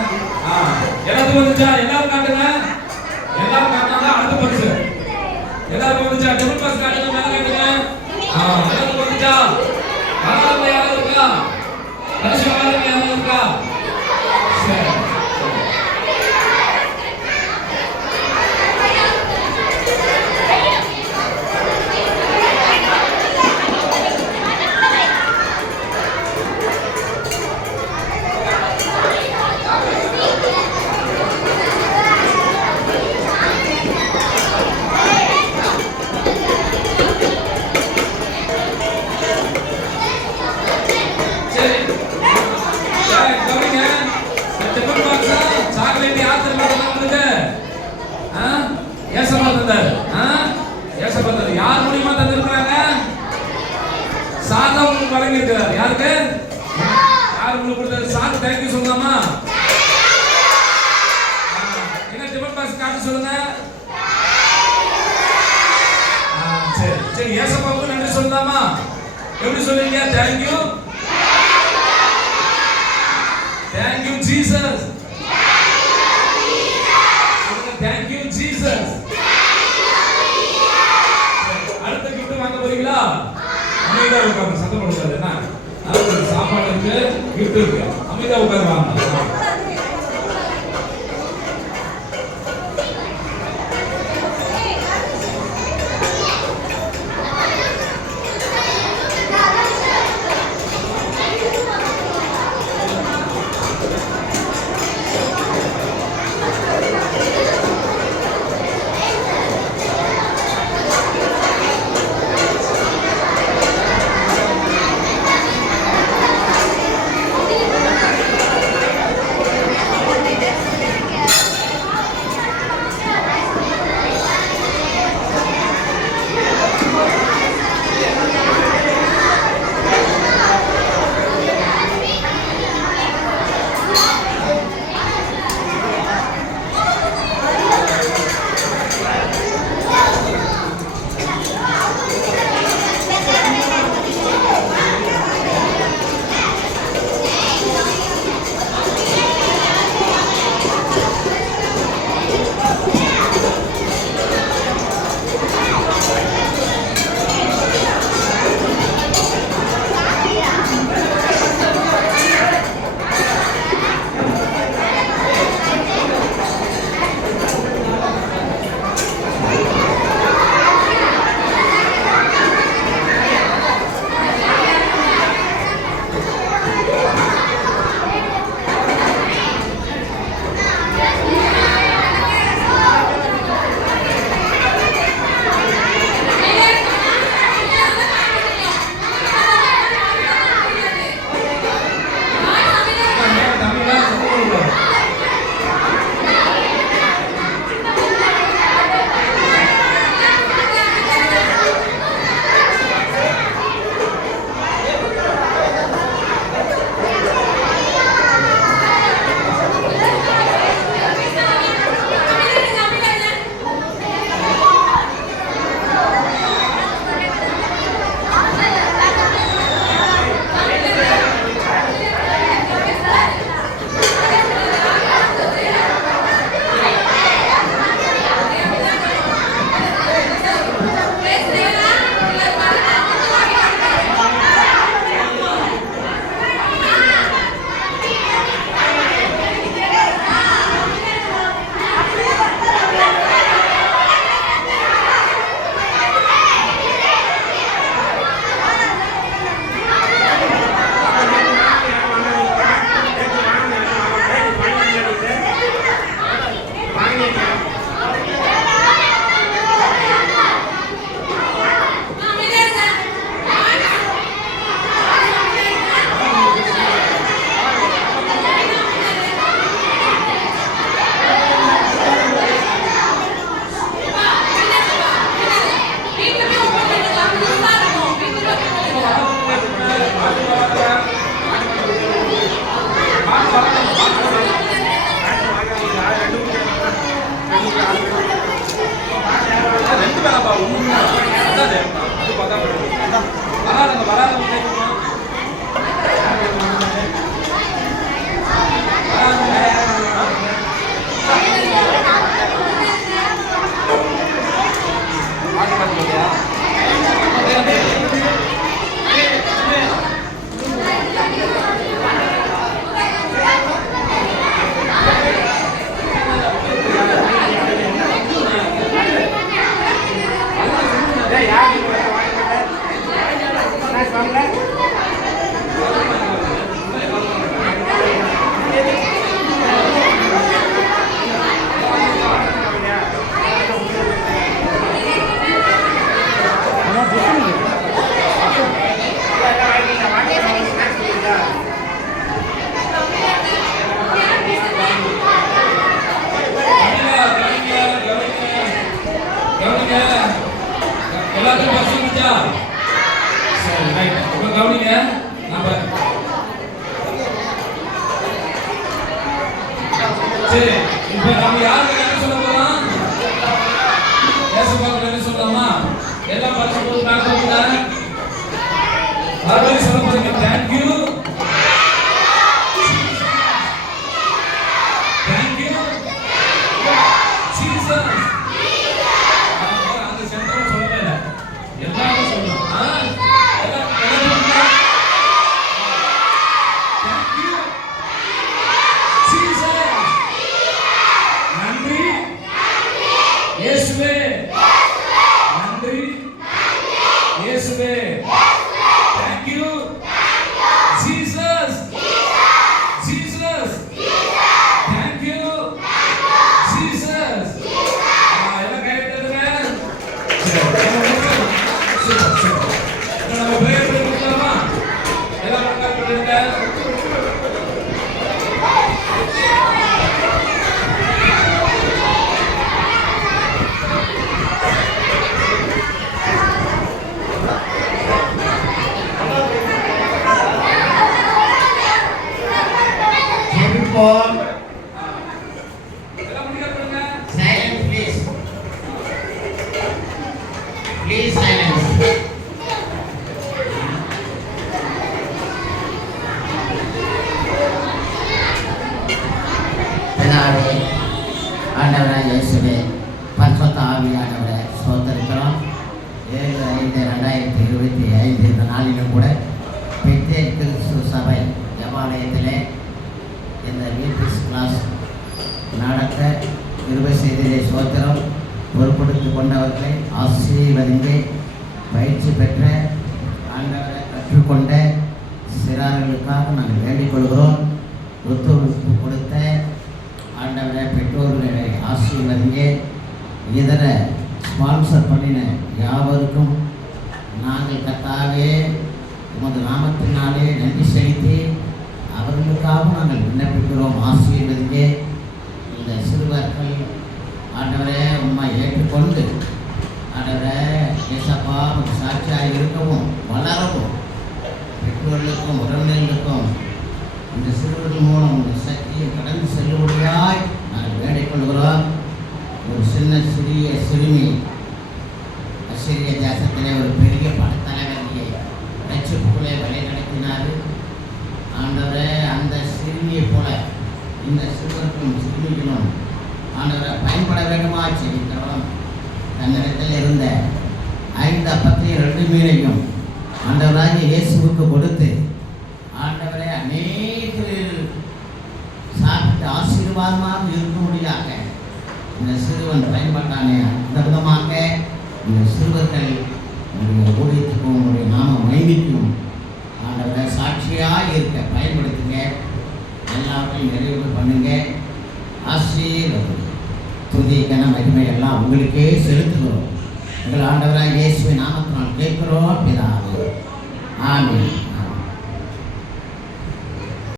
எல்லாத்துக்கும் வந்துச்சா எல்லாரும் காட்டுங்க எல்லாரும் காட்டினா அடுத்த பரிசு எல்லாருக்கும் வந்துச்சா டிஃபன் பாக்ஸ் காட்டுங்க மேல காட்டுங்க ஆ வந்துச்சா வராதவங்க யாராவது இருக்கா வருஷம் யாராவது இருக்கா சரி ஏசப்பாவுக்கு நன்றி சொல்லலாமா? எப்படி சொல்லுங்க thank you thank you Jesus thank you Jesus அடுத்த கிஃப்ட் வாங்க போறீங்களா? அமைதா உட்காருங்க சத்தம் போடாது என்ன சாப்பாடு இருக்கு கிஃப்ட் இருக்கு. அமைதியா உட்காரு ரெண்டு வேணாப்பா ஒன்று அதான் தேவைப்பா அது பார்த்தா ஆனால் நம்ம வராதவங்க ஐந்து ரெண்டாயிரத்தி இருபத்தி ஐந்து இந்த நாளிலும் கூட பெத்தே கிறிஸ்து சபை தேவாலயத்திலே இந்த வீட்டிஸ் கிளாஸ் நடத்த கிருபை செய்ததை சோத்திரம் பொறுப்படுத்திக் கொண்டவர்களை ஆசீர்வதிங்க பயிற்சி பெற்ற ஆண்டவரை கற்றுக்கொண்ட சிறார்களுக்காக நாங்கள் வேண்டிக் கொள்கிறோம். ஒத்துழைப்பு கொடுத்த ஆண்டவரை பெற்றோர்களை ஆசீர்வதிங்க. இதர ஸ்பான்சர் பண்ணின யாவருக்கும் நாங்கள் கத்தாவே உமது நாமத்தினாலே நன்றி செலுத்தி அவர்களுக்காகவும் நாங்கள் விண்ணப்பிக்கிறோம். ஆசீர்வதிங்க இந்த சிறுவர்கள் ஆண்டவரை உண்மை ஏற்றுக்கொண்டு ஆண்டவரை ஏசப்பா சாட்சியாக இருக்கவும் வளரவும் பெற்றோர்களுக்கும் உறவினர்களுக்கும் இந்த சிறுவர்கள் மூலம் உங்கள் சக்தியை கடந்து செல்லுபடியாய் நாங்கள் வேண்டிக் கொள்கிறோம். ஒரு சின்ன சிறிய சிறுமி அசிரிய தேசத்திலே ஒரு பெரிய படத்தலைவரியை ரட்சிப்புகளை வழி நடத்தினார் ஆண்டவரே அந்த சிறுமியை போல இந்த சிறுவருக்கும் சிறுமிகளும் ஆண்டவரை பயன்பட வேண்டுமா? செபிக்கிறோம் தன்னிடத்தில் இருந்த ஐந்து அப்பத்தையும் ரெண்டு மீனையும் ஆண்டவராக இயேசுவுக்கு கொடுத்து ஆண்டவரே அநேகரில் சாப்பிட்டு ஆசீர்வாதமாக இருக்கும்படியாக இந்த சிறுவன் பயன்பட்டானே? அந்த விதமாக சிறுவர்கள் உங்களுடைய ஊழியத்துக்கும் உங்களுடைய நாம மைதிக்கும் ஆண்டவரை சாட்சியாக இருக்க பயன்படுத்துங்க. எல்லாத்தையும் நிறைவு பண்ணுங்க. ஆசீர்வது துதி கன மகிமை எல்லாம் உங்களுக்கே செலுத்துகிறோம். எங்கள் ஆண்டவராக இயேசுவை நாமத்தினால் கேட்கிறோம் பிதாவே. ஆமீன்.